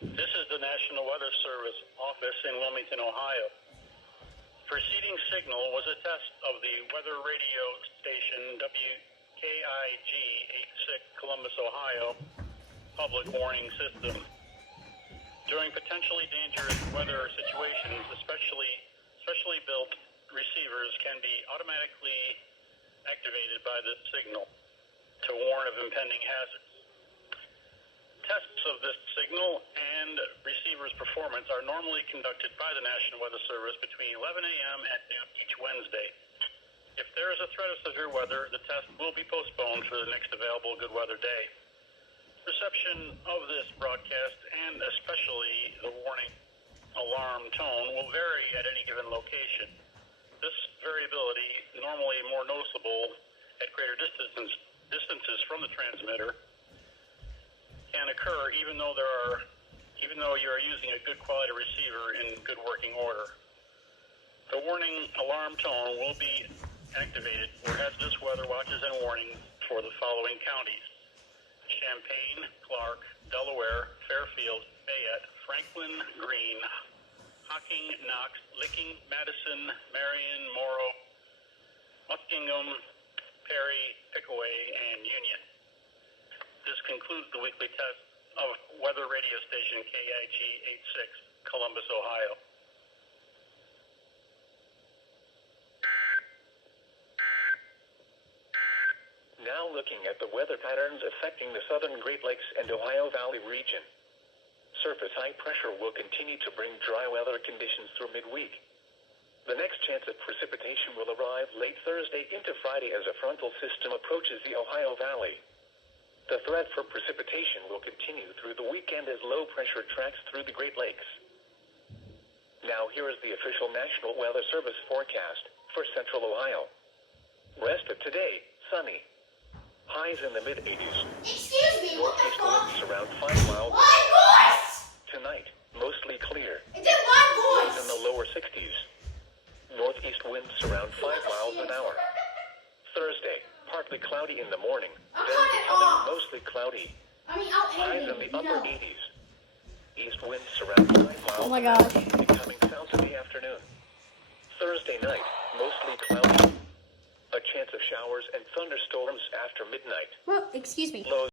This is the National Weather Service office in Wilmington, Ohio. Preceding signal was a test of the weather radio station WKIG 86 Columbus, Ohio public warning system. During potentially dangerous weather situations, specially built receivers can be automatically activated by this signal to warn of impending hazards. Tests of this signal and receiver's performance are normally conducted by the National Weather Service between 11 a.m. and noon each Wednesday. If there is a threat of severe weather, the test will be postponed for the next available good weather day. Reception of this broadcast, and especially the warning alarm tone, will vary at any given location. This variability, normally more noticeable at greater distances from the transmitter, can occur even though you are using a good quality receiver in good working order. The warning alarm tone will be activated for hazardous weather watches and warnings for the following counties: Champaign, Clark, Delaware, Fairfield, Fayette, Franklin, Greene, Hocking, Knox, Licking, Madison, Marion, Morrow, Muskingum, Perry, Pickaway, and Union. This concludes the weekly test of weather radio station KIG 86, Columbus, Ohio. Now looking at the weather patterns affecting the southern Great Lakes and Ohio Valley region. Surface high pressure will continue to bring dry weather conditions through midweek. The next chance of precipitation will arrive late Thursday into Friday as a frontal system approaches the Ohio Valley. The threat for precipitation will continue through the weekend as low pressure tracks through the Great Lakes. Now here is the official National Weather Service forecast for central Ohio. Rest of today, sunny. Highs in the mid-80s. Excuse me, what the Northeast fuck? winds around 5 miles an My hour. voice! Tonight, mostly clear. It's in my Winds voice! in the lower 60s. Northeast winds around 5 miles an hour. Thursday, partly cloudy in the morning, I'll then cut it becoming off. mostly cloudy. I'll Highs edit in it, the upper no. 80s. East winds around 5 miles Oh my an hour, gosh. becoming south in the afternoon. Thursday night, mostly cloudy. A chance of showers and thunderstorms after midnight. Well, excuse me. Lows